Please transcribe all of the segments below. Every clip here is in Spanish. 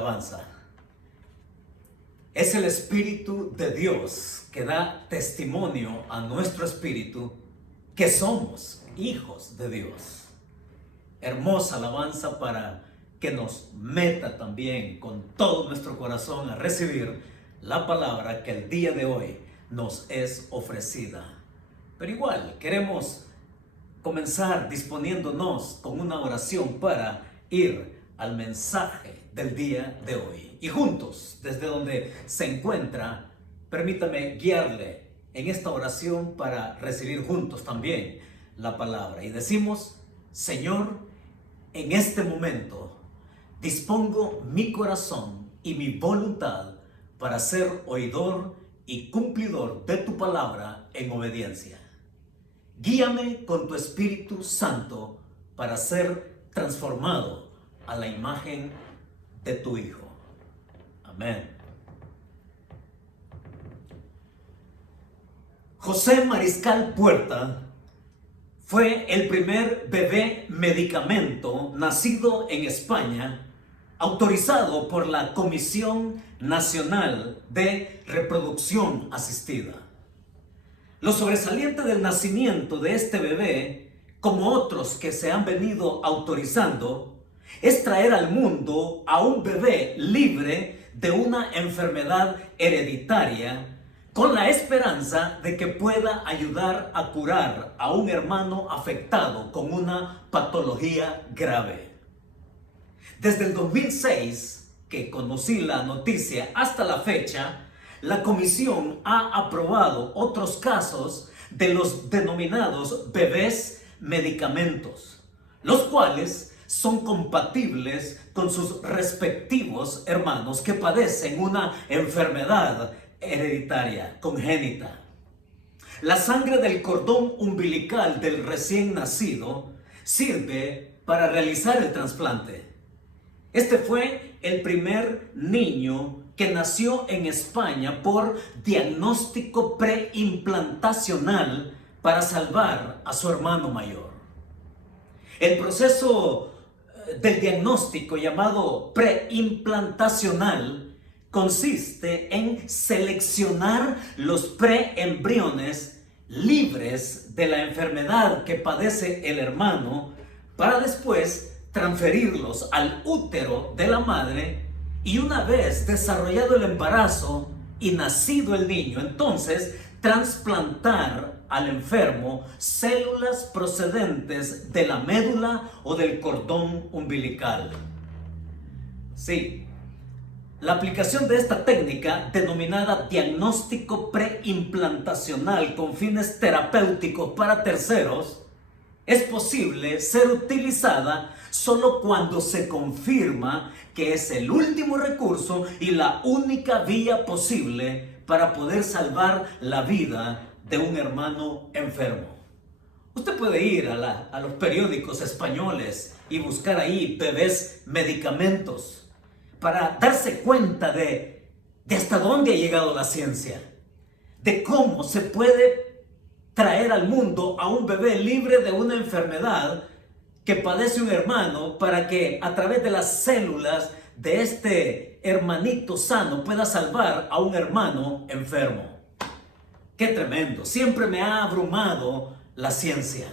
alabanza. Es el Espíritu de Dios que da testimonio a nuestro espíritu que somos hijos de Dios. Hermosa alabanza para que nos meta también con todo nuestro corazón a recibir la palabra que el día de hoy nos es ofrecida. Pero igual queremos comenzar disponiéndonos con una oración para ir al mensaje del día de hoy. Y juntos, desde donde se encuentra, permítame guiarle en esta oración para recibir juntos también la palabra. Y decimos: Señor, en este momento dispongo mi corazón y mi voluntad para ser oidor y cumplidor de tu palabra en obediencia. Guíame con tu Espíritu Santo para ser transformado a la imagen de tu Hijo. Amén. José Mariscal Puerta fue el primer bebé medicamento nacido en España, autorizado por la Comisión Nacional de Reproducción Asistida. Lo sobresaliente del nacimiento de este bebé, como otros que se han venido autorizando, es traer al mundo a un bebé libre de una enfermedad hereditaria, con la esperanza de que pueda ayudar a curar a un hermano afectado con una patología grave. Desde el 2006, que conocí la noticia, hasta la fecha, la comisión ha aprobado otros casos de los denominados bebés medicamentos, los cuales son compatibles con sus respectivos hermanos que padecen una enfermedad hereditaria congénita. La sangre del cordón umbilical del recién nacido sirve para realizar el trasplante. Este fue el primer niño que nació en España por diagnóstico preimplantacional para salvar a su hermano mayor. El proceso del diagnóstico llamado preimplantacional consiste en seleccionar los preembriones libres de la enfermedad que padece el hermano para después transferirlos al útero de la madre, y una vez desarrollado el embarazo y nacido el niño, entonces trasplantar al enfermo células procedentes de la médula o del cordón umbilical. Sí, la aplicación de esta técnica, denominada diagnóstico preimplantacional con fines terapéuticos para terceros, es posible ser utilizada solo cuando se confirma que es el último recurso y la única vía posible para poder salvar la vida de un hermano enfermo. Usted puede ir a los periódicos españoles y buscar ahí bebés medicamentos para darse cuenta de hasta dónde ha llegado la ciencia, de cómo se puede traer al mundo a un bebé libre de una enfermedad que padece un hermano, para que a través de las células de este hermanito sano pueda salvar a un hermano enfermo. ¡Qué tremendo! Siempre me ha abrumado la ciencia.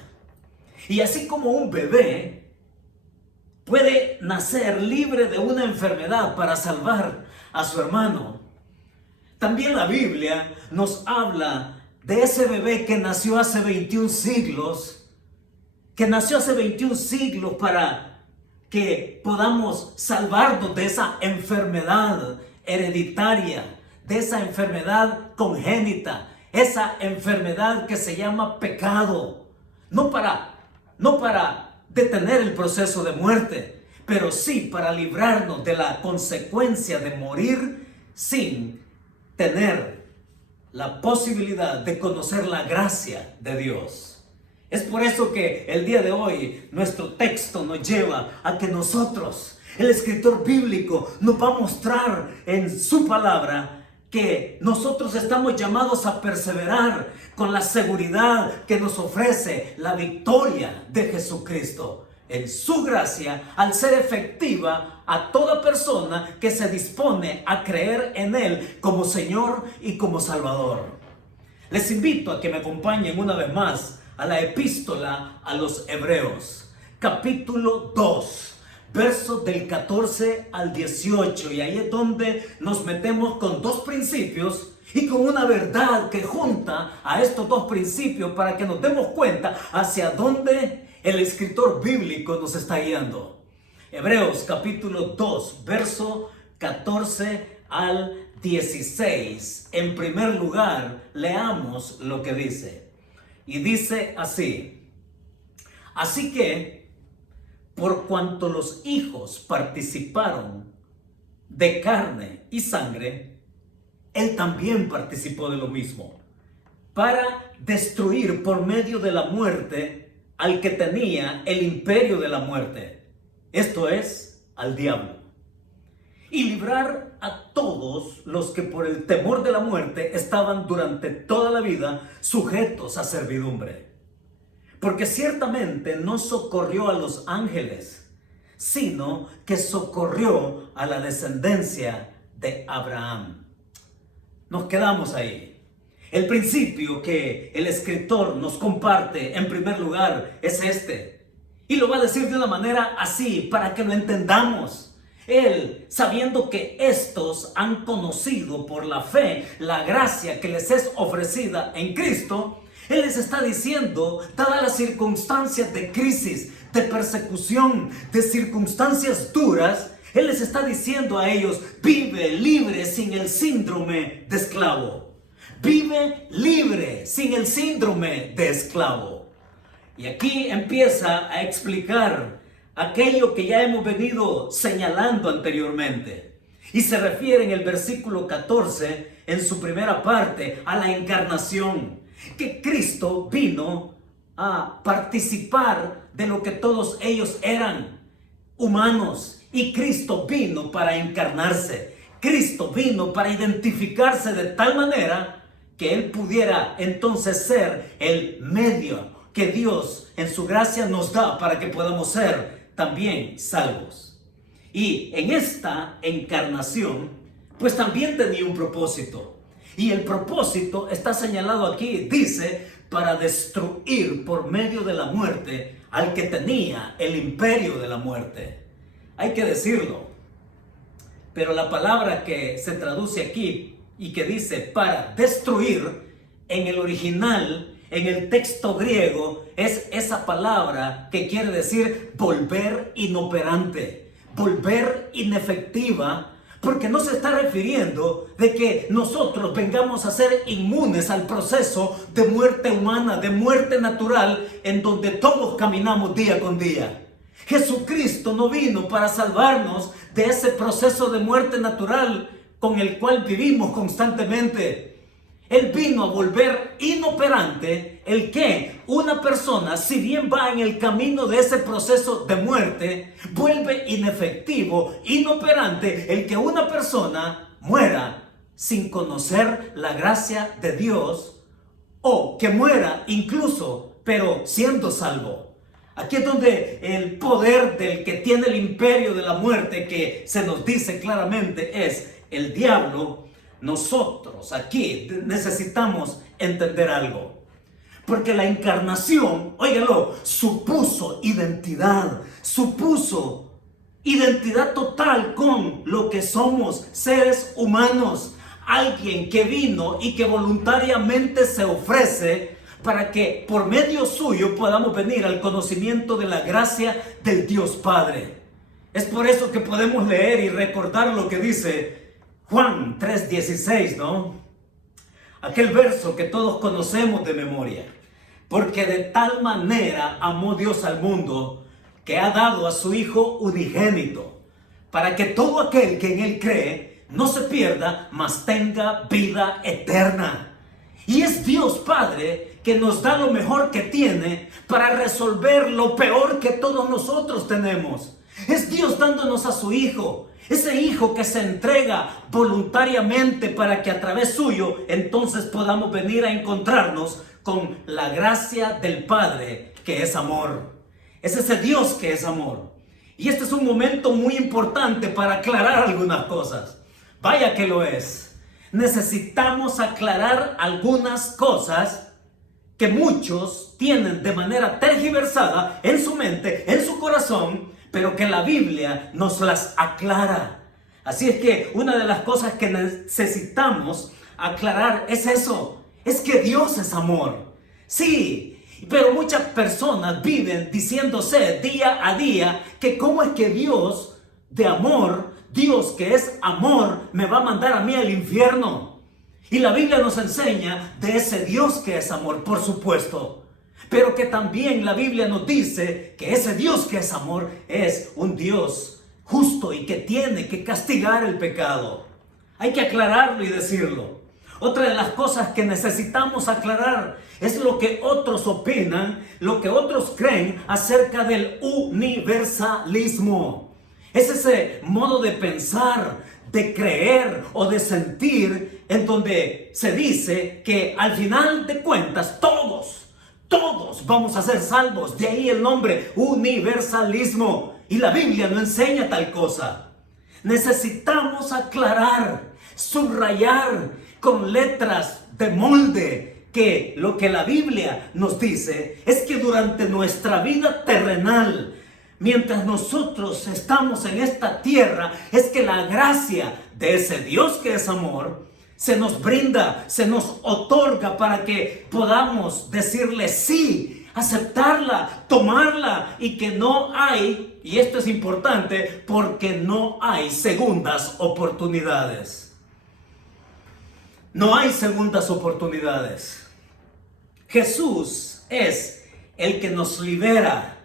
Y así como un bebé puede nacer libre de una enfermedad para salvar a su hermano, también la Biblia nos habla de ese bebé que nació hace 21 siglos, para que podamos salvarnos de esa enfermedad hereditaria, de esa enfermedad congénita, esa enfermedad que se llama pecado, no para detener el proceso de muerte, pero sí para librarnos de la consecuencia de morir sin tener la posibilidad de conocer la gracia de Dios. Es por eso que el día de hoy nuestro texto nos lleva a que nosotros, el escritor bíblico, nos va a mostrar en su palabra que nosotros estamos llamados a perseverar con la seguridad que nos ofrece la victoria de Jesucristo. en su gracia al ser efectiva a toda persona que se dispone a creer en Él como Señor y como Salvador. Les invito a que me acompañen una vez más a la epístola a los Hebreos, capítulo 2, versos del 14 al 18, y ahí es donde nos metemos con dos principios y con una verdad que junta a estos dos principios para que nos demos cuenta hacia dónde el escritor bíblico nos está guiando. Hebreos capítulo 2, verso 14 al 16. En primer lugar, leamos lo que dice. Y dice así: así que, por cuanto los hijos participaron de carne y sangre, Él también participó de lo mismo, para destruir por medio de la muerte al que tenía el imperio de la muerte, esto es, al diablo, y librar a todos los que por el temor de la muerte estaban durante toda la vida sujetos a servidumbre. Porque ciertamente no socorrió a los ángeles, sino que socorrió a la descendencia de Abraham. Nos quedamos ahí. El principio que el escritor nos comparte en primer lugar es este. Y lo va a decir de una manera así para que lo entendamos. Él, sabiendo que estos han conocido por la fe la gracia que les es ofrecida en Cristo, Él les está diciendo, dadas las circunstancias de crisis, de persecución, de circunstancias duras, Él les está diciendo a ellos: vive libre sin el síndrome de esclavo. Vive libre sin el síndrome de esclavo. Y aquí empieza a explicar aquello que ya hemos venido señalando anteriormente. Y se refiere en el versículo 14, en su primera parte, a la encarnación. Que Cristo vino a participar de lo que todos ellos eran, humanos. Y Cristo vino para encarnarse. Cristo vino para identificarse de tal manera que Él pudiera entonces ser el medio que Dios en su gracia nos da para que podamos ser también salvos. Y en esta encarnación, pues también tenía un propósito. Y el propósito está señalado aquí, dice, para destruir por medio de la muerte al que tenía el imperio de la muerte. Hay que decirlo, pero la palabra que se traduce aquí y que dice para destruir, en el original, en el texto griego, es esa palabra que quiere decir volver inoperante, volver inefectiva, porque no se está refiriendo de que nosotros vengamos a ser inmunes al proceso de muerte humana, de muerte natural, en donde todos caminamos día con día. Jesucristo no vino para salvarnos de ese proceso de muerte natural con el cual vivimos constantemente. Él vino a volver inoperante el que una persona, si bien va en el camino de ese proceso de muerte, vuelve inefectivo, inoperante el que una persona muera sin conocer la gracia de Dios, o que muera incluso, pero siendo salvo. Aquí es donde el poder del que tiene el imperio de la muerte, que se nos dice claramente es el diablo. Nosotros aquí necesitamos entender algo, porque la encarnación, óigalo, supuso identidad total con lo que somos, seres humanos. Alguien que vino y que voluntariamente se ofrece para que por medio suyo podamos venir al conocimiento de la gracia del Dios Padre. Es por eso que podemos leer y recordar lo que dice Juan 3:16, ¿no? Aquel verso que todos conocemos de memoria. Porque de tal manera amó Dios al mundo, que ha dado a su Hijo unigénito, para que todo aquel que en Él cree no se pierda, mas tenga vida eterna. Y es Dios Padre que nos da lo mejor que tiene para resolver lo peor que todos nosotros tenemos. Es Dios dándonos a su Hijo, ese Hijo que se entrega voluntariamente para que a través suyo entonces podamos venir a encontrarnos con la gracia del Padre, que es amor. Es ese Dios que es amor. Y este es un momento muy importante para aclarar algunas cosas. Vaya que lo es. Necesitamos aclarar algunas cosas que muchos tienen de manera tergiversada en su mente, en su corazón, pero que la Biblia nos las aclara. Así es que una de las cosas que necesitamos aclarar es eso, es que Dios es amor. Sí, pero muchas personas viven diciéndose día a día que cómo es que Dios de amor, Dios que es amor, me va a mandar a mí al infierno. Y la Biblia nos enseña de ese Dios que es amor, por supuesto. Pero que también la Biblia nos dice que ese Dios que es amor es un Dios justo y que tiene que castigar el pecado. Hay que aclararlo y decirlo. Otra de las cosas que necesitamos aclarar es lo que otros opinan, lo que otros creen acerca del universalismo. Es ese modo de pensar, de creer o de sentir en donde se dice que al final de cuentas todos vamos a ser salvos. De ahí el nombre universalismo. Y la Biblia no enseña tal cosa. Necesitamos aclarar, subrayar con letras de molde que lo que la Biblia nos dice es que durante nuestra vida terrenal, mientras nosotros estamos en esta tierra, es que la gracia de ese Dios que es amor se nos brinda, se nos otorga para que podamos decirle sí, aceptarla, tomarla, y que no hay, y esto es importante, porque no hay segundas oportunidades. No hay segundas oportunidades. Jesús es el que nos libera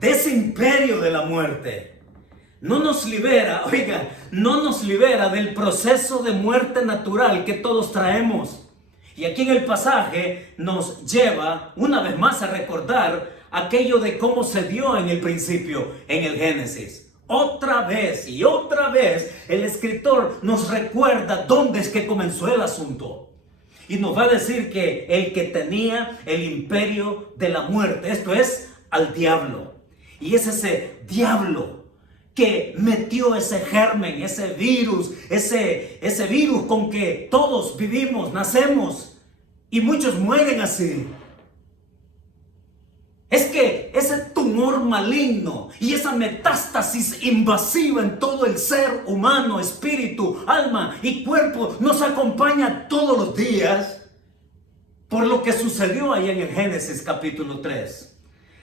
de ese imperio de la muerte. No nos libera, oiga, no nos libera del proceso de muerte natural que todos traemos. Y aquí en el pasaje nos lleva una vez más a recordar aquello de cómo se dio en el principio, en el Génesis. Otra vez y otra vez el escritor nos recuerda dónde es que comenzó el asunto. Y nos va a decir que el que tenía el imperio de la muerte, esto es, al diablo. Y es ese diablo que metió ese germen, ese virus con que todos vivimos, nacemos, y muchos mueren así. Es que ese tumor maligno y esa metástasis invasiva en todo el ser humano, espíritu, alma y cuerpo nos acompaña todos los días por lo que sucedió ahí en el Génesis capítulo 3.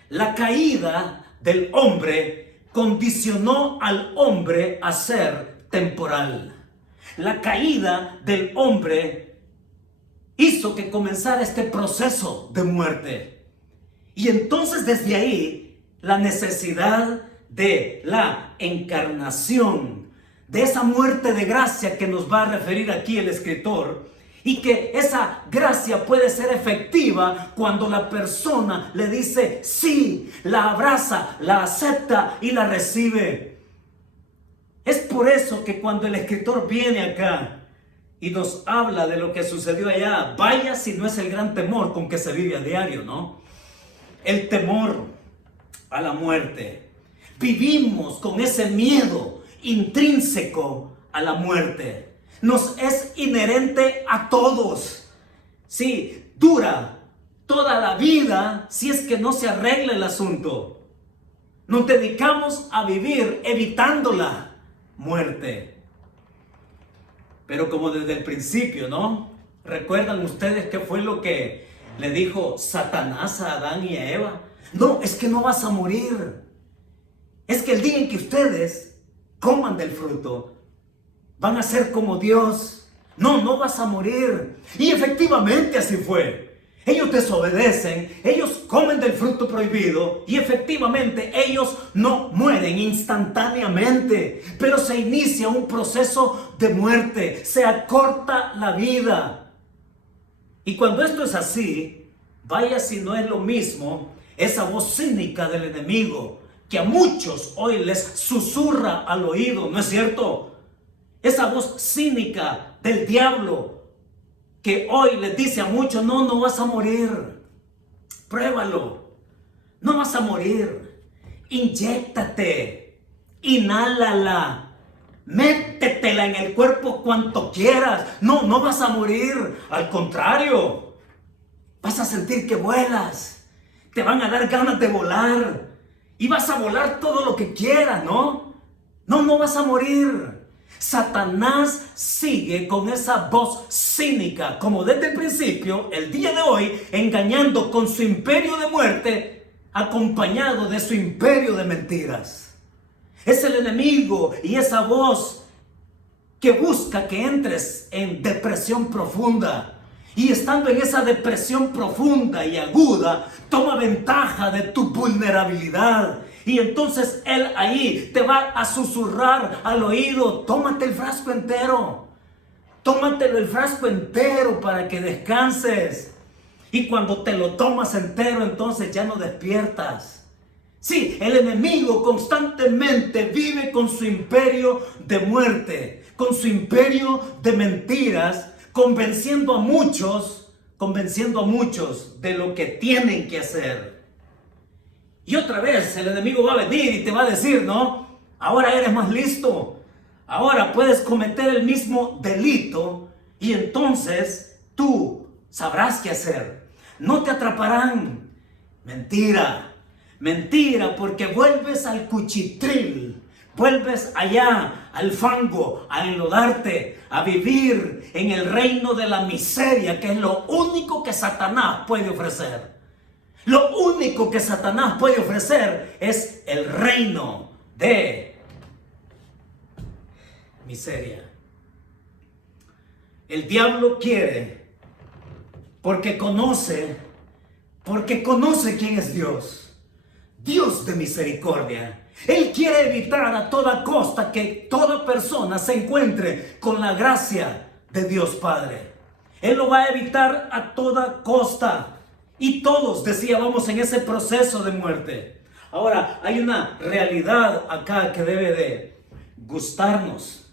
La caída del hombre condicionó al hombre a ser temporal. La caída del hombre hizo que comenzara este proceso de muerte. Y entonces desde ahí la necesidad de la encarnación, de esa muerte de gracia que nos va a referir aquí el escritor, y que esa gracia puede ser efectiva cuando la persona le dice sí, la abraza, la acepta y la recibe. Es por eso que cuando el escritor viene acá y nos habla de lo que sucedió allá, vaya si no es el gran temor con que se vive a diario, ¿no? El temor a la muerte. Vivimos con ese miedo intrínseco a la muerte. Nos es inherente a todos. Sí, dura toda la vida si es que no se arregla el asunto. Nos dedicamos a vivir evitando la muerte. Pero como desde el principio, ¿no? ¿Recuerdan ustedes qué fue lo que le dijo Satanás a Adán y a Eva? No, es que no vas a morir. Es que el día en que ustedes coman del fruto, van a ser como Dios. No vas a morir. Y efectivamente así fue. Ellos desobedecen, ellos comen del fruto prohibido y efectivamente ellos no mueren instantáneamente, pero se inicia un proceso de muerte, se acorta la vida. Y cuando esto es así, vaya si no es lo mismo esa voz cínica del enemigo que a muchos hoy les susurra al oído, ¿no es cierto? Esa voz cínica del diablo que hoy les dice a muchos, no vas a morir, pruébalo, no vas a morir. Inyéctate, inhálala, métetela en el cuerpo cuanto quieras. No vas a morir, al contrario, vas a sentir que vuelas, te van a dar ganas de volar y vas a volar todo lo que quieras, ¿no? No vas a morir. Satanás sigue con esa voz cínica, como desde el principio, el día de hoy, engañando con su imperio de muerte, acompañado de su imperio de mentiras. Es el enemigo y esa voz que busca que entres en depresión profunda. Y estando en esa depresión profunda y aguda, toma ventaja de tu vulnerabilidad. Y entonces él ahí te va a susurrar al oído: tómate el frasco entero. Tómatelo el frasco entero para que descanses. Y cuando te lo tomas entero, entonces ya no despiertas. Sí, el enemigo constantemente vive con su imperio de muerte, con su imperio de mentiras, convenciendo a muchos de lo que tienen que hacer. Y otra vez el enemigo va a venir y te va a decir, ¿no? Ahora eres más listo. Ahora puedes cometer el mismo delito y entonces tú sabrás qué hacer. No te atraparán. Mentira. Mentira, porque vuelves al cuchitril. Vuelves allá al fango, a enlodarte, a vivir en el reino de la miseria, que es lo único que Satanás puede ofrecer. Lo único que Satanás puede ofrecer es el reino de miseria. El diablo quiere, porque conoce quién es Dios. Dios de misericordia. Él quiere evitar a toda costa que toda persona se encuentre con la gracia de Dios Padre. Él lo va a evitar a toda costa. Y todos, decía, vamos en ese proceso de muerte. Ahora, hay una realidad acá que debe de gustarnos.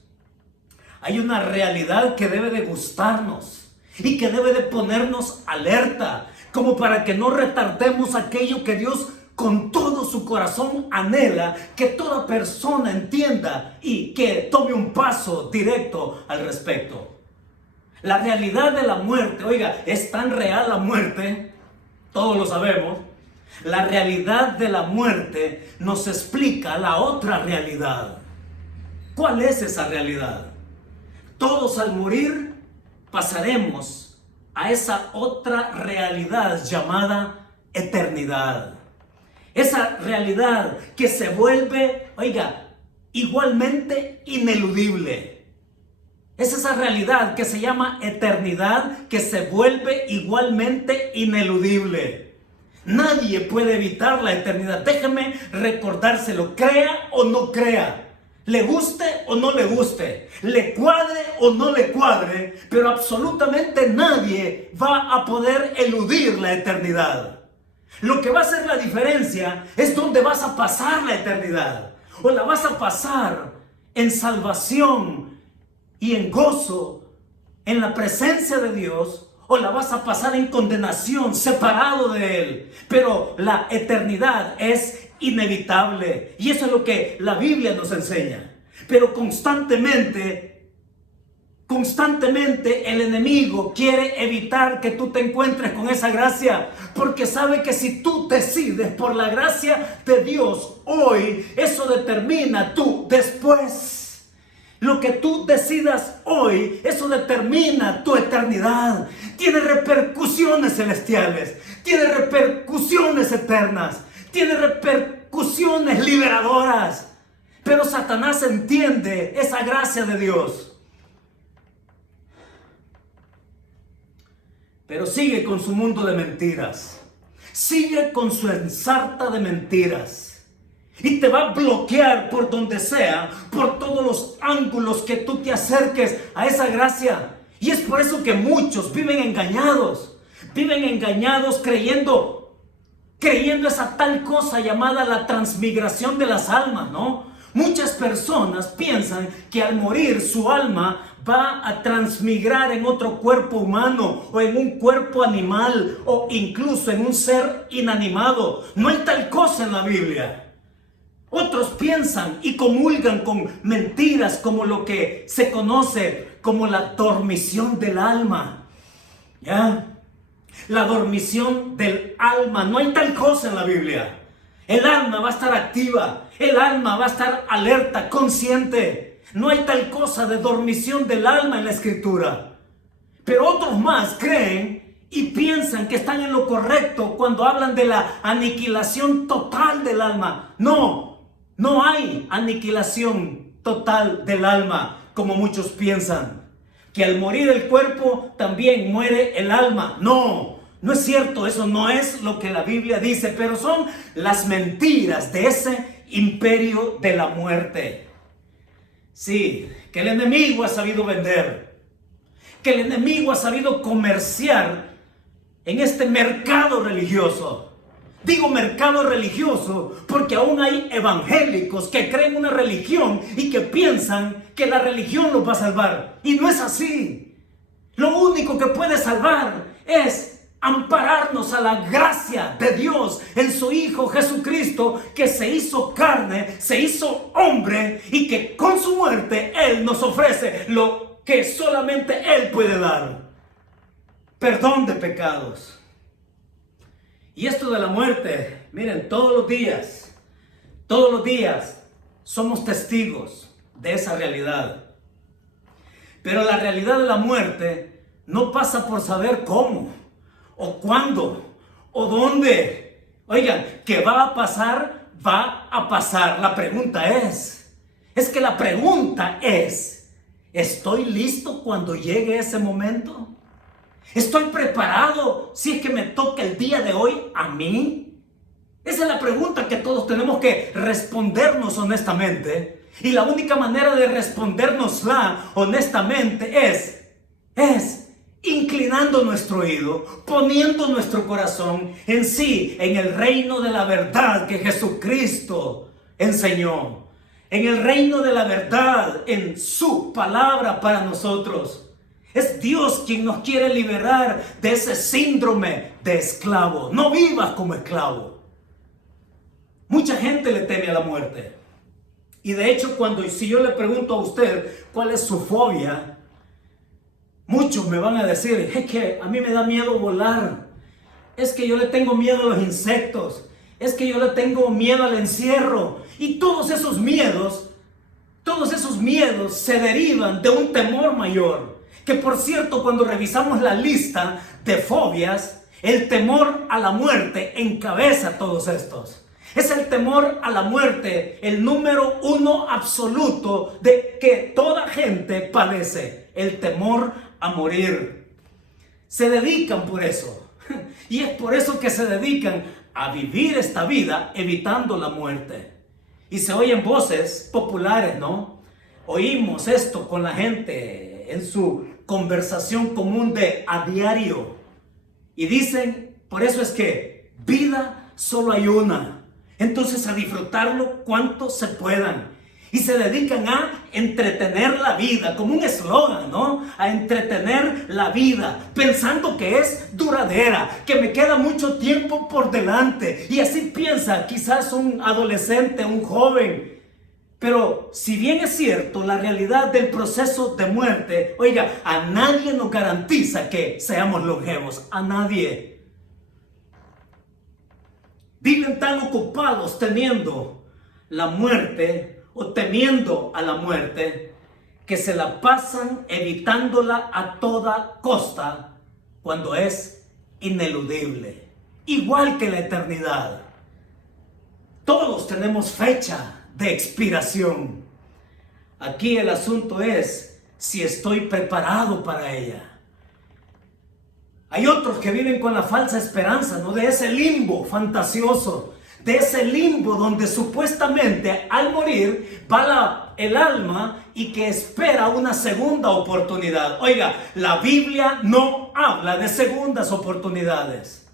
Hay una realidad que debe de gustarnos y que debe de ponernos alerta, como para que no retardemos aquello que Dios con todo su corazón anhela que toda persona entienda y que tome un paso directo al respecto. La realidad de la muerte, oiga, es tan real la muerte. Todos lo sabemos. La realidad de la muerte nos explica la otra realidad. ¿Cuál es esa realidad? Todos al morir pasaremos a esa otra realidad llamada eternidad. Esa realidad que se vuelve, oiga, igualmente ineludible. Es esa realidad que se llama eternidad, que se vuelve igualmente ineludible. Nadie puede evitar la eternidad. Déjeme recordárselo, crea o no crea, le guste o no le guste, le cuadre o no le cuadre, pero absolutamente nadie va a poder eludir la eternidad. Lo que va a hacer la diferencia es dónde vas a pasar la eternidad. O la vas a pasar en salvación y en gozo, en la presencia de Dios, o la vas a pasar en condenación, separado de Él. Pero la eternidad es inevitable, y eso es lo que la Biblia nos enseña. Pero constantemente el enemigo quiere evitar que tú te encuentres con esa gracia, porque sabe que si tú decides por la gracia de Dios hoy, eso determina tu después. Lo que tú decidas hoy, eso determina tu eternidad. Tiene repercusiones celestiales, tiene repercusiones eternas, tiene repercusiones liberadoras. Pero Satanás entiende esa gracia de Dios. Pero sigue con su mundo de mentiras. Sigue con su ensarta de mentiras. Y te va a bloquear por donde sea, por todos los ángulos que tú te acerques a esa gracia. Y es por eso que muchos viven engañados creyendo esa tal cosa llamada la transmigración de las almas, ¿no? Muchas personas piensan que al morir su alma va a transmigrar en otro cuerpo humano o en un cuerpo animal o incluso en un ser inanimado. No hay tal cosa en la Biblia. Otros piensan y comulgan con mentiras como lo que se conoce como la dormición del alma. ¿Ya? La dormición del alma. No hay tal cosa en la Biblia. El alma va a estar activa. El alma va a estar alerta, consciente. No hay tal cosa de dormición del alma en la Escritura. Pero otros más creen y piensan que están en lo correcto cuando hablan de la aniquilación total del alma. No hay aniquilación total del alma como muchos piensan. Que al morir el cuerpo también muere el alma. No es cierto, eso no es lo que la Biblia dice, pero son las mentiras de ese imperio de la muerte. Sí, que el enemigo ha sabido vender, que el enemigo ha sabido comerciar en este mercado religioso. Digo mercado religioso porque aún hay evangélicos que creen una religión y que piensan que la religión los va a salvar. Y no es así. Lo único que puede salvar es ampararnos a la gracia de Dios en su Hijo Jesucristo, que se hizo carne, se hizo hombre y que con su muerte Él nos ofrece lo que solamente Él puede dar: perdón de pecados. Y esto de la muerte, miren, todos los días somos testigos de esa realidad. Pero la realidad de la muerte no pasa por saber cómo, o cuándo, o dónde. Oigan, ¿qué va a pasar? Va a pasar. La pregunta es ¿estoy listo cuando llegue ese momento? ¿Estoy preparado si es que me toca el día de hoy a mí? Esa es la pregunta que todos tenemos que respondernos honestamente. Y la única manera de respondernosla honestamente es inclinando nuestro oído, poniendo nuestro corazón en el reino de la verdad que Jesucristo enseñó. En el reino de la verdad, en su palabra para nosotros. Es Dios quien nos quiere liberar de ese síndrome de esclavo. No vivas como esclavo. Mucha gente le teme a la muerte. Y de hecho, si yo le pregunto a usted cuál es su fobia, muchos me van a decir: es que a mí me da miedo volar. Es que yo le tengo miedo a los insectos. Es que yo le tengo miedo al encierro. Y todos esos miedos se derivan de un temor mayor. Que por cierto, cuando revisamos la lista de fobias, el temor a la muerte encabeza todos estos. Es el temor a la muerte el número uno absoluto de que toda gente padece. El temor a morir. Se dedican por eso. Y es por eso que se dedican a vivir esta vida evitando la muerte. Y se oyen voces populares, ¿no? Oímos esto con la gente en su conversación común de a diario. Y dicen, por eso es que vida solo hay una. Entonces a disfrutarlo cuanto se puedan. Y se dedican a entretener la vida, como un eslogan, ¿no? A entretener la vida, pensando que es duradera, que me queda mucho tiempo por delante. Y así piensa quizás un adolescente, un joven. Pero si bien es cierto, la realidad del proceso de muerte, oiga, a nadie nos garantiza que seamos longevos, a nadie. Viven tan ocupados teniendo la muerte o temiendo a la muerte que se la pasan evitándola a toda costa cuando es ineludible, igual que la eternidad. Todos tenemos fecha de expiración. Aquí el asunto es si estoy preparado para ella. Hay otros que viven con la falsa esperanza, ¿no? De ese limbo fantasioso, de ese limbo donde supuestamente al morir va el alma y que espera una segunda oportunidad. Oiga, la Biblia no habla de segundas oportunidades.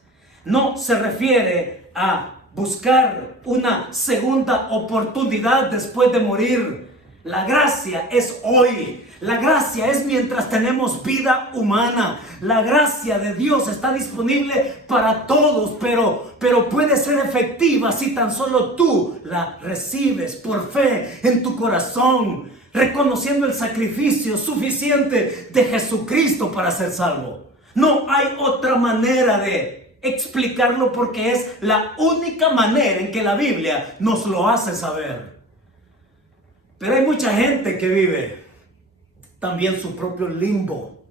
No se refiere a buscar una segunda oportunidad después de morir. La gracia es hoy. La gracia es mientras tenemos vida humana. La gracia de Dios está disponible para todos, pero puede ser efectiva si tan solo tú la recibes por fe en tu corazón, reconociendo el sacrificio suficiente de Jesucristo para ser salvo. No hay otra manera de explicarlo, porque es la única manera en que la Biblia nos lo hace saber. Pero hay mucha gente que vive también su propio limbo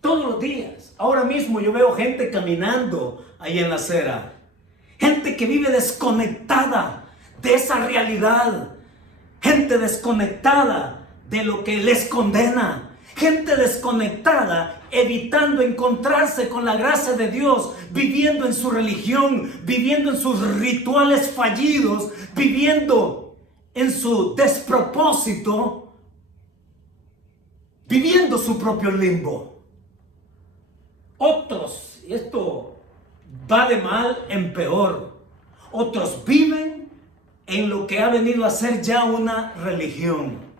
todos los días. Ahora mismo yo veo gente caminando ahí en la acera, gente que vive desconectada de esa realidad, gente desconectada de lo que les condena, gente desconectada evitando encontrarse con la gracia de Dios, viviendo en su religión, viviendo en sus rituales fallidos, viviendo en su despropósito, viviendo su propio limbo. Otros, y esto va de mal en peor, otros viven en lo que ha venido a ser ya una religión.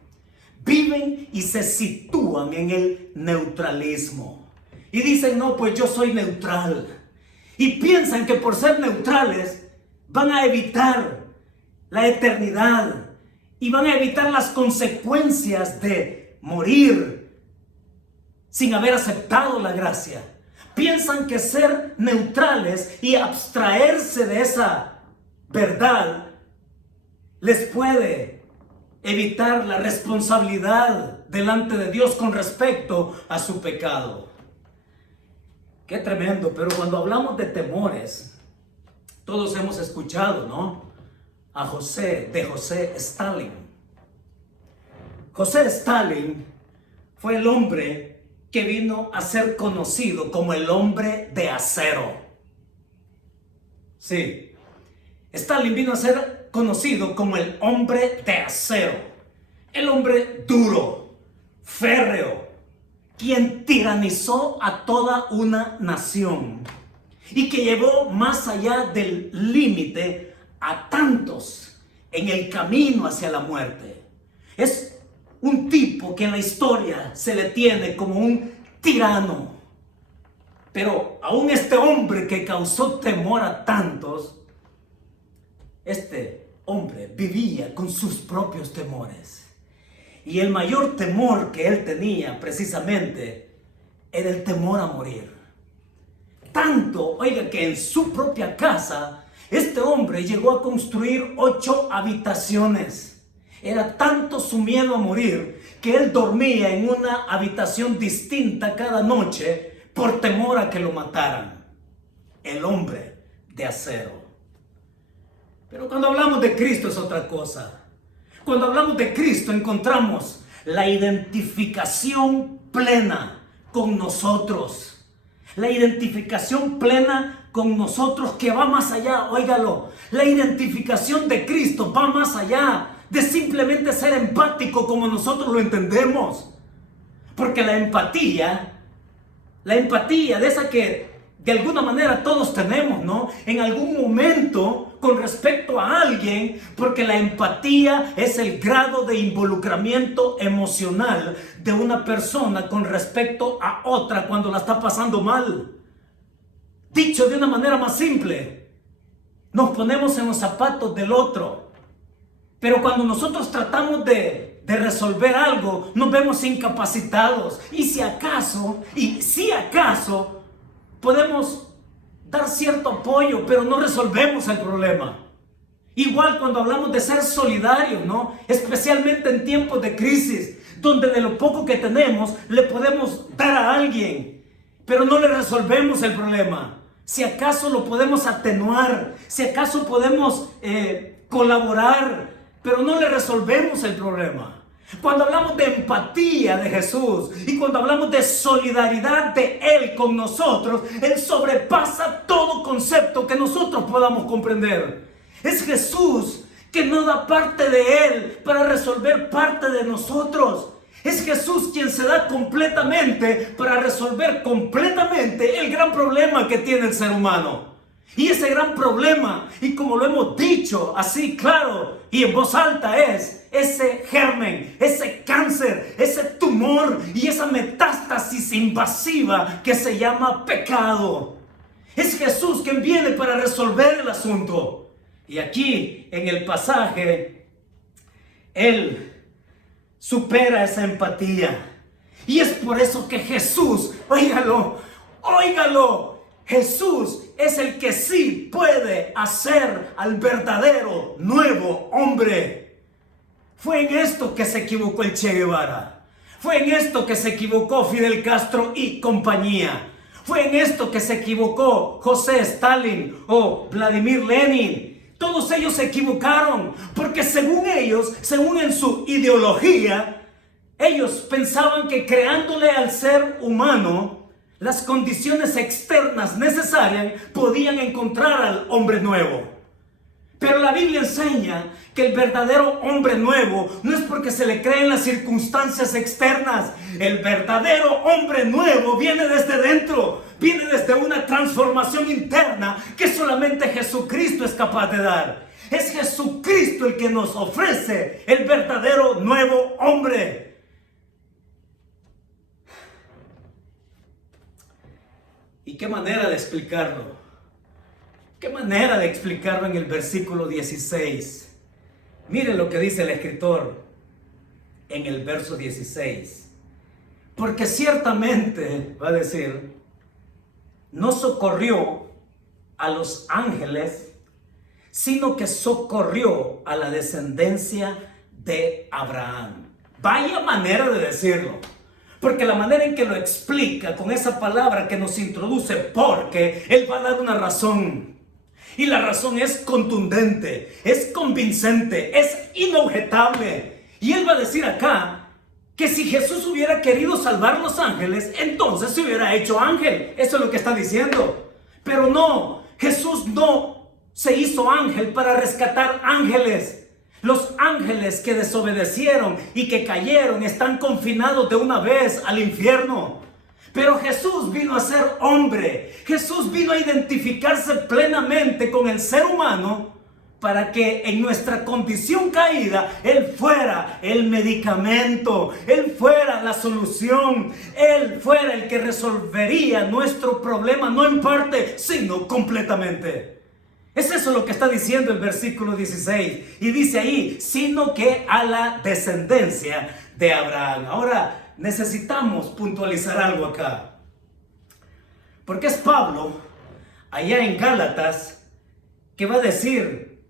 Viven y se sitúan en el neutralismo. Y dicen, no, pues yo soy neutral. Y piensan que por ser neutrales van a evitar la eternidad y van a evitar las consecuencias de morir sin haber aceptado la gracia. Piensan que ser neutrales y abstraerse de esa verdad les puede evitar la responsabilidad delante de Dios con respecto a su pecado. Qué tremendo. Pero cuando hablamos de temores, todos hemos escuchado, ¿no?, a José Stalin. José Stalin fue el hombre que vino a ser conocido como el hombre de acero. Sí, Stalin vino a ser conocido como el hombre de acero, el hombre duro, férreo, quien tiranizó a toda una nación y que llevó más allá del límite a tantos en el camino hacia la muerte. Es un tipo que en la historia se le tiene como un tirano. Pero aún este hombre que causó temor a tantos, este hombre vivía con sus propios temores. Y el mayor temor que él tenía precisamente era el temor a morir. Tanto, oiga, que en su propia casa este hombre llegó a construir 8 habitaciones. Era tanto su miedo a morir que él dormía en una habitación distinta cada noche por temor a que lo mataran. El hombre de acero. Pero cuando hablamos de Cristo es otra cosa. Cuando hablamos de Cristo encontramos la identificación plena con nosotros. La identificación plena con nosotros que va más allá, óigalo. La identificación de Cristo va más allá de simplemente ser empático como nosotros lo entendemos. Porque la empatía de esa que de alguna manera todos tenemos, ¿no?, en algún momento con respecto a alguien, porque la empatía es el grado de involucramiento emocional de una persona con respecto a otra cuando la está pasando mal. Dicho de una manera más simple, nos ponemos en los zapatos del otro. Pero cuando nosotros tratamos de resolver algo, nos vemos incapacitados. Y si acaso, podemos dar cierto apoyo, pero no resolvemos el problema. Igual cuando hablamos de ser solidarios, ¿no?, especialmente en tiempos de crisis, donde de lo poco que tenemos le podemos dar a alguien, pero no le resolvemos el problema. Si acaso lo podemos atenuar, si acaso podemos colaborar, pero no le resolvemos el problema. Cuando hablamos de empatía de Jesús y cuando hablamos de solidaridad de Él con nosotros, Él sobrepasa todo concepto que nosotros podamos comprender. Es Jesús que no da parte de Él para resolver parte de nosotros. Es Jesús quien se da completamente para resolver completamente el gran problema que tiene el ser humano. Y ese gran problema, y como lo hemos dicho así claro y en voz alta, es ese germen, ese cáncer, ese tumor y esa metástasis invasiva que se llama pecado. Es Jesús quien viene para resolver el asunto. Y aquí en el pasaje, Él supera esa empatía. Y es por eso que Jesús, óigalo, Jesús es el que sí puede hacer al verdadero nuevo hombre. Fue en esto que se equivocó el Che Guevara. Fue en esto que se equivocó Fidel Castro y compañía. Fue en esto que se equivocó José Stalin o Vladimir Lenin. Todos ellos se equivocaron porque según ellos, según en su ideología, ellos pensaban que creándole al ser humano las condiciones externas necesarias, podían encontrar al hombre nuevo. Pero la Biblia enseña que el verdadero hombre nuevo no es porque se le creen las circunstancias externas. El verdadero hombre nuevo viene desde dentro, viene desde una transformación interna que solamente Jesucristo es capaz de dar. Es Jesucristo el que nos ofrece el verdadero nuevo hombre. ¿Y qué manera de explicarlo? ¿Qué manera de explicarlo en el versículo 16? Miren lo que dice el escritor en el verso 16. Porque ciertamente, va a decir, no socorrió a los ángeles, sino que socorrió a la descendencia de Abraham. Vaya manera de decirlo. Porque la manera en que lo explica con esa palabra que nos introduce, porque Él va a dar una razón. Y la razón es contundente, es convincente, es inobjetable. Y Él va a decir acá que si Jesús hubiera querido salvar los ángeles, entonces se hubiera hecho ángel. Eso es lo que está diciendo. Pero no, Jesús no se hizo ángel para rescatar ángeles. Los ángeles que desobedecieron y que cayeron están confinados de una vez al infierno. Pero Jesús vino a ser hombre. Jesús vino a identificarse plenamente con el ser humano para que en nuestra condición caída Él fuera el medicamento, Él fuera la solución, Él fuera el que resolvería nuestro problema, no en parte, sino completamente. Es eso lo que está diciendo el versículo 16. Y dice ahí, sino que a la descendencia de Abraham. Ahora necesitamos puntualizar algo acá. Porque es Pablo, allá en Gálatas, que va a decir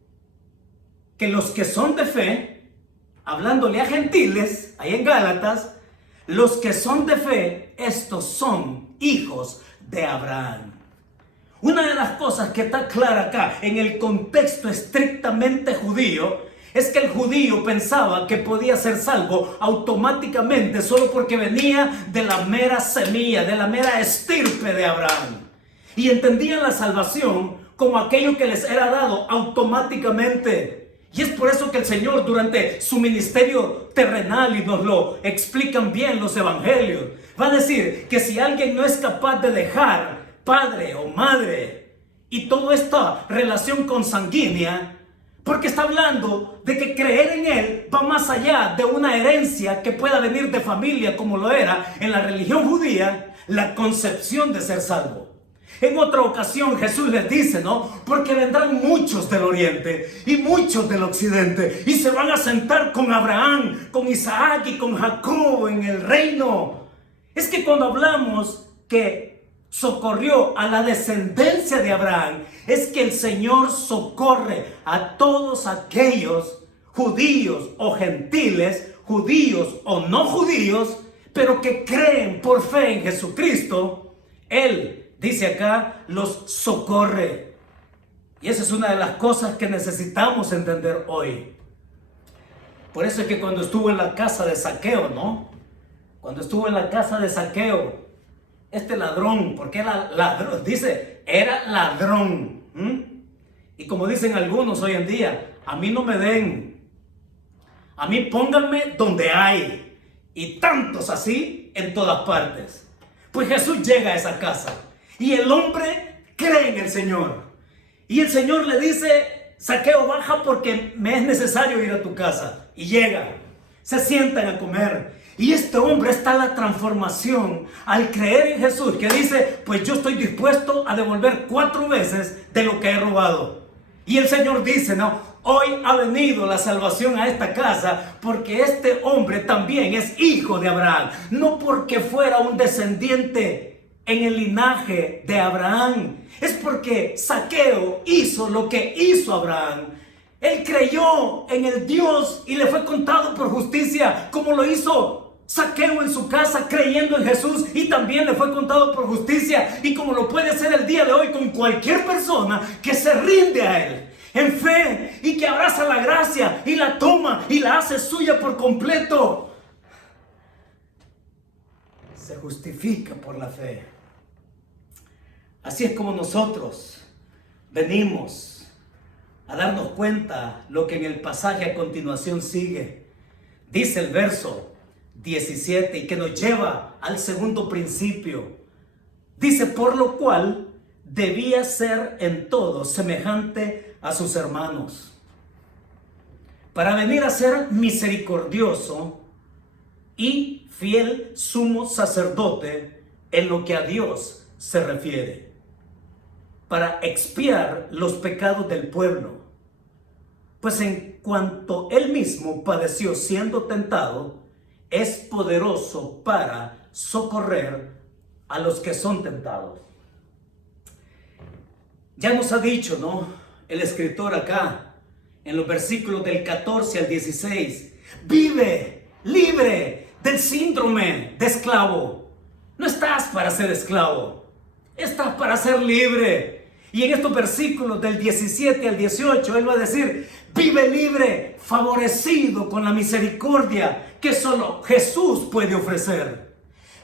que los que son de fe, hablándole a gentiles, ahí en Gálatas, los que son de fe, estos son hijos de Abraham. Una de las cosas que está clara acá, en el contexto estrictamente judío, es que el judío pensaba que podía ser salvo automáticamente solo porque venía de la mera semilla, de la mera estirpe de Abraham. Y entendían la salvación como aquello que les era dado automáticamente. Y es por eso que el Señor durante su ministerio terrenal, y nos lo explican bien los evangelios, va a decir que si alguien no es capaz de dejar padre o madre y toda esta relación consanguínea, porque está hablando de que creer en Él va más allá de una herencia que pueda venir de familia, como lo era en la religión judía, la concepción de ser salvo. En otra ocasión Jesús les dice, ¿no? Porque vendrán muchos del oriente y muchos del occidente y se van a sentar con Abraham, con Isaac y con Jacob en el reino. Es que cuando hablamos que socorrió a la descendencia de Abraham, es que el Señor socorre a todos aquellos judíos o gentiles, judíos o no judíos, pero que creen por fe en Jesucristo. Él, dice acá, los socorre. Y esa es una de las cosas que necesitamos entender hoy. Por eso es que cuando estuvo en la casa de Zaqueo, ¿no? Cuando estuvo en la casa de Zaqueo, este ladrón, porque era ladrón, dice, era ladrón. Y como dicen algunos hoy en día, a mí no me den, a mí pónganme donde hay. Y tantos así en todas partes. Pues Jesús llega a esa casa y el hombre cree en el Señor. Y el Señor le dice, Zaqueo, baja porque me es necesario ir a tu casa. Y llega, se sientan a comer. Y este hombre está en la transformación al creer en Jesús, que dice, pues yo estoy dispuesto a devolver 4 veces de lo que he robado. Y el Señor dice, no, hoy ha venido la salvación a esta casa porque este hombre también es hijo de Abraham. No porque fuera un descendiente en el linaje de Abraham. Es porque Zaqueo hizo lo que hizo Abraham. Él creyó en el Dios y le fue contado por justicia, como lo hizo Zaqueo en su casa creyendo en Jesús, y también le fue contado por justicia, y como lo puede hacer el día de hoy con cualquier persona que se rinde a Él en fe y que abraza la gracia y la toma y la hace suya por completo. Se justifica por la fe. Así es como nosotros venimos a darnos cuenta lo que en el pasaje a continuación sigue. Dice el verso 17 y que nos lleva al segundo principio. Dice, por lo cual debía ser en todo semejante a sus hermanos, para venir a ser misericordioso y fiel sumo sacerdote en lo que a Dios se refiere, para expiar los pecados del pueblo. Pues en cuanto él mismo padeció siendo tentado, es poderoso para socorrer a los que son tentados. Ya nos ha dicho, ¿no?, el escritor acá, en los versículos del 14 al 16, vive libre del síndrome de esclavo. No estás para ser esclavo, estás para ser libre. Y en estos versículos del 17 al 18, él va a decir, vive libre, favorecido con la misericordia que solo Jesús puede ofrecer.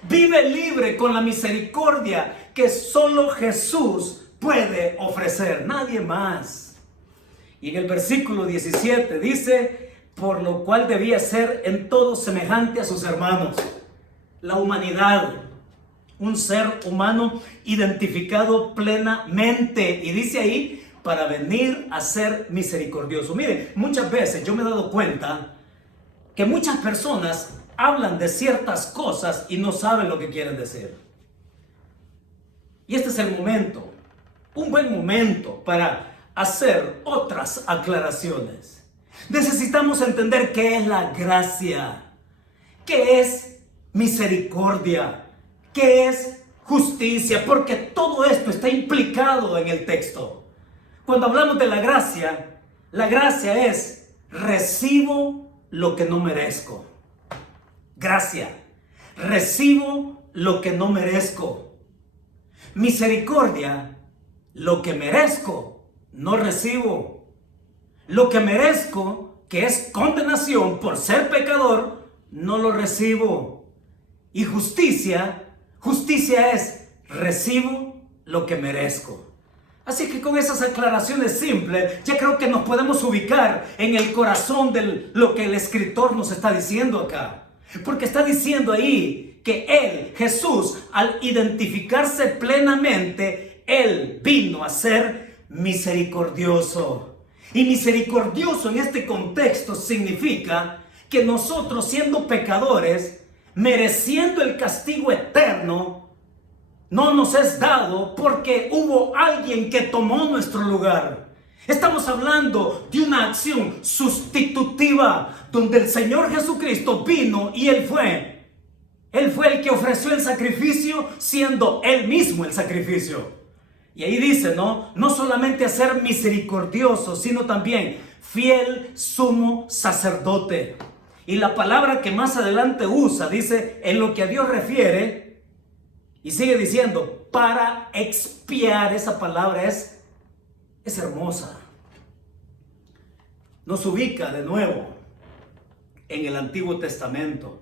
Vive libre con la misericordia que solo Jesús puede ofrecer, nadie más. Y en el versículo 17 dice, por lo cual debía ser en todo semejante a sus hermanos. La humanidad, un ser humano identificado plenamente, y dice ahí, para venir a ser misericordioso. Mire, muchas veces yo me he dado cuenta que muchas personas hablan de ciertas cosas y no saben lo que quieren decir. Y este es el momento, un buen momento para hacer otras aclaraciones. Necesitamos entender qué es la gracia, qué es misericordia, qué es justicia, porque todo esto está implicado en el texto. Cuando hablamos de la gracia es recibo lo que no merezco. Gracia, recibo lo que no merezco. Misericordia, lo que merezco, no recibo. Lo que merezco, que es condenación por ser pecador, no lo recibo. Y justicia es recibo lo que merezco. Así que con esas aclaraciones simples, ya creo que nos podemos ubicar en el corazón de lo que el escritor nos está diciendo acá. Porque está diciendo ahí que Él, Jesús, al identificarse plenamente, Él vino a ser misericordioso. Y misericordioso en este contexto significa que nosotros, siendo pecadores, mereciendo el castigo eterno, no nos es dado porque hubo alguien que tomó nuestro lugar. Estamos hablando de una acción sustitutiva donde el Señor Jesucristo vino y Él fue el que ofreció el sacrificio, siendo Él mismo el sacrificio. Y ahí dice, no solamente a ser misericordioso, sino también fiel sumo sacerdote. Y la palabra que más adelante usa, dice, en lo que a Dios refiere, y sigue diciendo, para expiar. Esa palabra es hermosa. Nos ubica de nuevo en el Antiguo Testamento.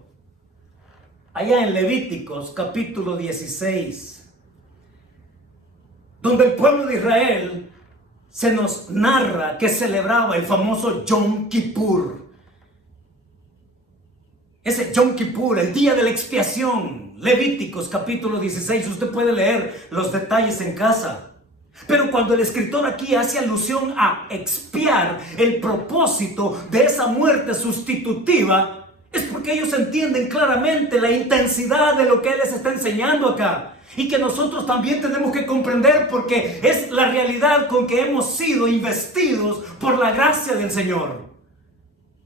Allá en Levíticos capítulo 16, donde el pueblo de Israel se nos narra que celebraba el famoso Yom Kippur. Ese Yom Kippur, el día de la expiación. Levíticos capítulo 16, usted puede leer los detalles en casa. Pero cuando el escritor aquí hace alusión a expiar el propósito de esa muerte sustitutiva, es porque ellos entienden claramente la intensidad de lo que Él les está enseñando acá. Y que nosotros también tenemos que comprender, porque es la realidad con que hemos sido investidos por la gracia del Señor.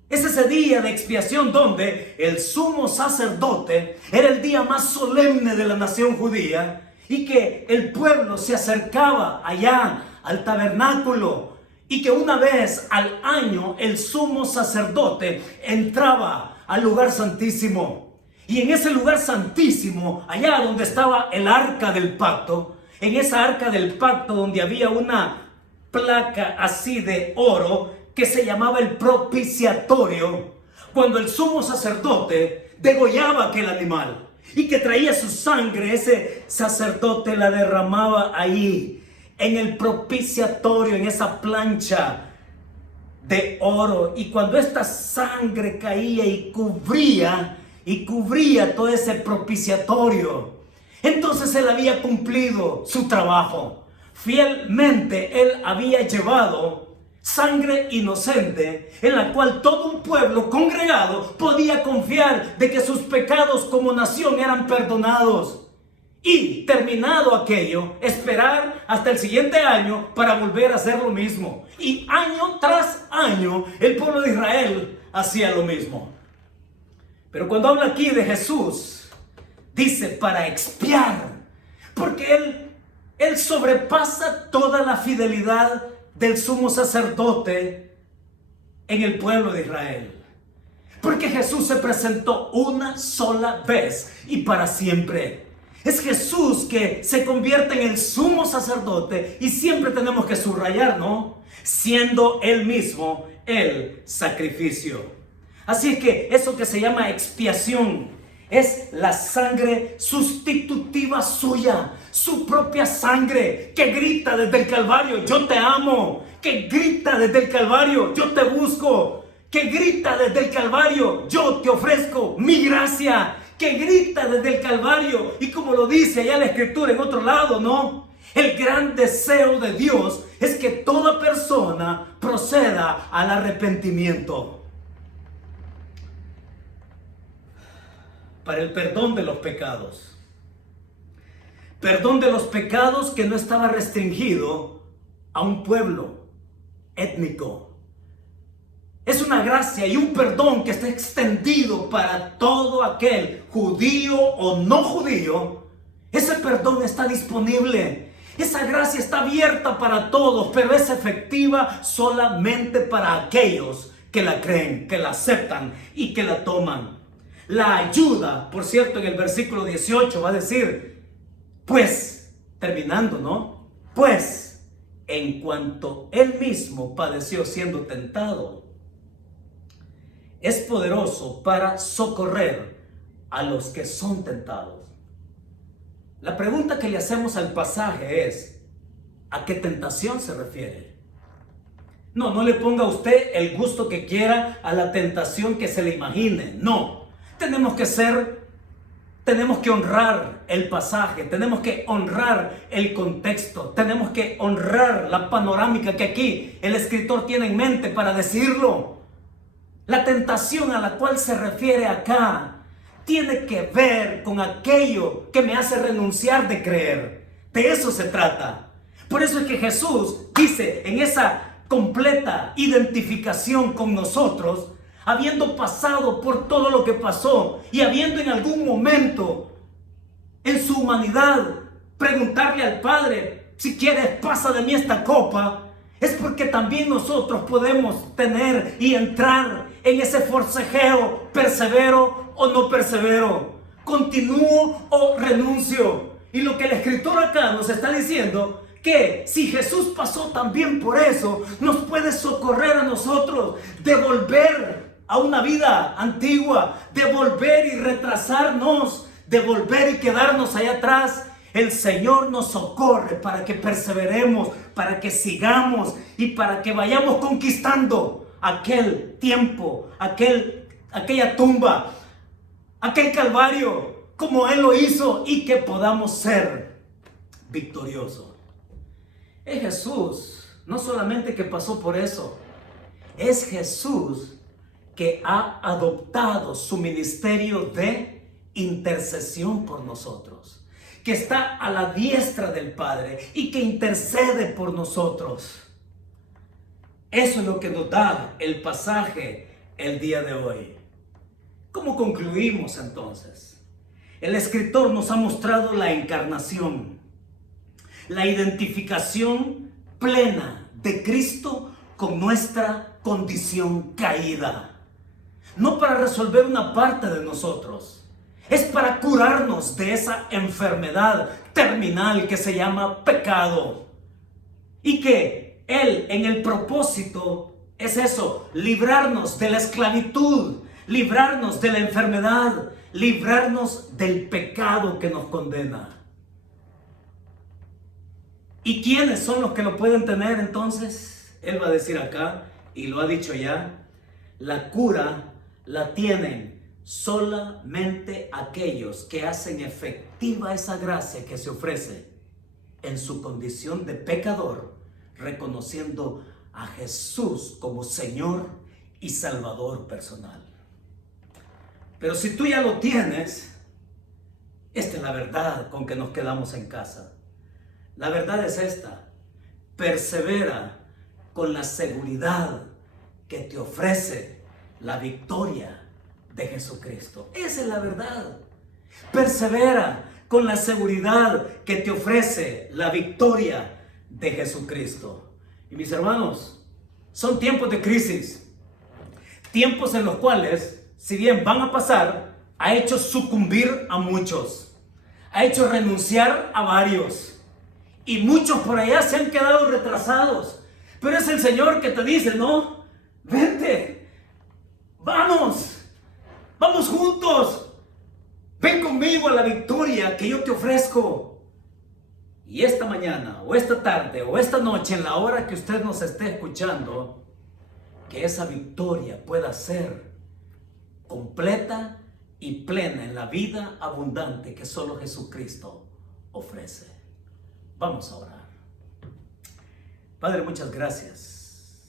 Es ese día de expiación donde el sumo sacerdote era el día más solemne de la nación judía, y que el pueblo se acercaba allá al tabernáculo, y que una vez al año el sumo sacerdote entraba al lugar santísimo. Y en ese lugar santísimo, allá donde estaba el arca del pacto, en esa arca del pacto donde había una placa así de oro que se llamaba el propiciatorio, cuando el sumo sacerdote degollaba aquel animal y que traía su sangre, ese sacerdote la derramaba ahí en el propiciatorio, en esa plancha de oro. Y cuando esta sangre caía y cubría todo ese propiciatorio, entonces él había cumplido su trabajo. Fielmente él había llevado sangre inocente, en la cual todo un pueblo congregado podía confiar de que sus pecados como nación eran perdonados. Y terminado aquello, esperar hasta el siguiente año para volver a hacer lo mismo. Y año tras año el pueblo de Israel hacía lo mismo. Pero cuando habla aquí de Jesús, dice para expiar, porque Él sobrepasa toda la fidelidad del sumo sacerdote en el pueblo de Israel. Porque Jesús se presentó una sola vez y para siempre. Es Jesús que se convierte en el sumo sacerdote, y siempre tenemos que subrayar, ¿no? Siendo Él mismo el sacrificio. Así que eso que se llama expiación es la sangre sustitutiva suya, su propia sangre que grita desde el Calvario: yo te amo, que grita desde el Calvario: yo te busco, que grita desde el Calvario: yo te ofrezco mi gracia, que grita desde el Calvario. Y como lo dice allá la Escritura en otro lado, ¿no? El gran deseo de Dios es que toda persona proceda al arrepentimiento para el perdón de los pecados. Perdón de los pecados que no estaba restringido a un pueblo étnico. Es una gracia y un perdón que está extendido para todo aquel, judío o no judío. Ese perdón está disponible. Esa gracia está abierta para todos, pero es efectiva solamente para aquellos que la creen, que la aceptan y que la toman. La ayuda, por cierto, en el versículo 18 va a decir, pues, terminando, ¿no? Pues, en cuanto Él mismo padeció siendo tentado, es poderoso para socorrer a los que son tentados. La pregunta que le hacemos al pasaje es, ¿a qué tentación se refiere? No le ponga usted el gusto que quiera a la tentación que se le imagine. No, tenemos que honrar el pasaje, tenemos que honrar el contexto, tenemos que honrar la panorámica que aquí el escritor tiene en mente para decirlo. La tentación a la cual se refiere acá tiene que ver con aquello que me hace renunciar de creer. De eso se trata. Por eso es que Jesús dice en esa completa identificación con nosotros, habiendo pasado por todo lo que pasó y habiendo en algún momento en su humanidad preguntarle al Padre: si quieres, pasa de mí esta copa, es porque también nosotros podemos tener y entrar en ese forcejeo: persevero o no persevero, continúo o renuncio. Y lo que el escritor acá nos está diciendo, que si Jesús pasó también por eso, nos puede socorrer a nosotros de volver a una vida antigua, de volver y retrasarnos, de volver y quedarnos allá atrás. El Señor nos socorre para que perseveremos, para que sigamos y para que vayamos conquistando aquel tiempo, aquella tumba, aquel Calvario, como Él lo hizo, y que podamos ser victoriosos. Es Jesús, no solamente que pasó por eso, es Jesús que ha adoptado su ministerio de intercesión por nosotros, que está a la diestra del Padre y que intercede por nosotros. Eso es lo que nos da el pasaje el día de hoy. ¿Cómo concluimos entonces? El escritor nos ha mostrado la encarnación, la identificación plena de Cristo con nuestra condición caída. No para resolver una parte de nosotros, es para curarnos de esa enfermedad terminal que se llama pecado. Y que Él en el propósito es eso, librarnos de la esclavitud, librarnos de la enfermedad, librarnos del pecado que nos condena. ¿Y quiénes son los que lo pueden tener entonces? Él va a decir acá, y lo ha dicho ya, la cura la tienen solamente aquellos que hacen efectiva esa gracia que se ofrece en su condición de pecador, reconociendo a Jesús como Señor y Salvador personal. Pero si tú ya lo tienes, esta es la verdad con que nos quedamos en casa. La verdad es esta: persevera con la seguridad que te ofrece la victoria de Jesucristo. Esa es la verdad. Persevera con la seguridad que te ofrece la victoria de Jesucristo. Y mis hermanos, son tiempos de crisis, tiempos en los cuales, si bien van a pasar, ha hecho sucumbir a muchos, ha hecho renunciar a varios, y muchos por allá se han quedado retrasados. Pero es el Señor que te dice: no, vente, vamos juntos, ven conmigo a la victoria que yo te ofrezco. Y esta mañana, o esta tarde, o esta noche, en la hora que usted nos esté escuchando, que esa victoria pueda ser completa y plena en la vida abundante que solo Jesucristo ofrece. Vamos a orar. Padre, muchas gracias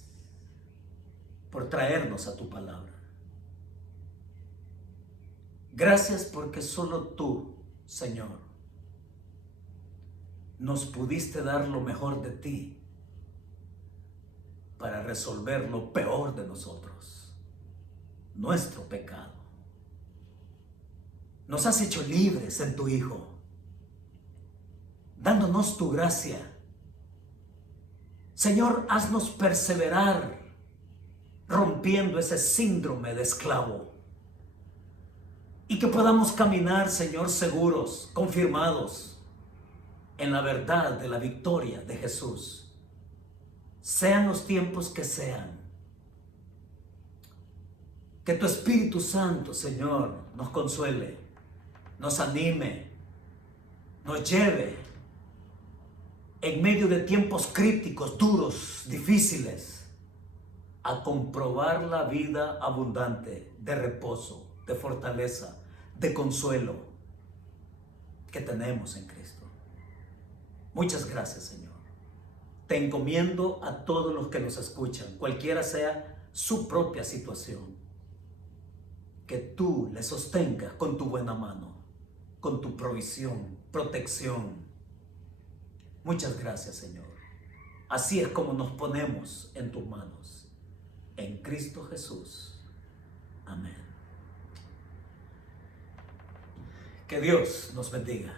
por traernos a tu palabra. Gracias porque solo tú, Señor, nos pudiste dar lo mejor de ti para resolver lo peor de nosotros, nuestro pecado. Nos has hecho libres en tu Hijo, dándonos tu gracia. Señor, haznos perseverar, rompiendo ese síndrome de esclavo. Y que podamos caminar, Señor, seguros, confirmados en la verdad de la victoria de Jesús. Sean los tiempos que sean. Que tu Espíritu Santo, Señor, nos consuele, nos anime, nos lleve en medio de tiempos críticos, duros, difíciles, a comprobar la vida abundante de reposo, de fortaleza, de consuelo que tenemos en Cristo. Muchas gracias, Señor. Te encomiendo a todos los que nos escuchan, cualquiera sea su propia situación, que tú les sostengas con tu buena mano, con tu provisión, protección. Muchas gracias, Señor. Así es como nos ponemos en tus manos. En Cristo Jesús. Amén. Que Dios nos bendiga.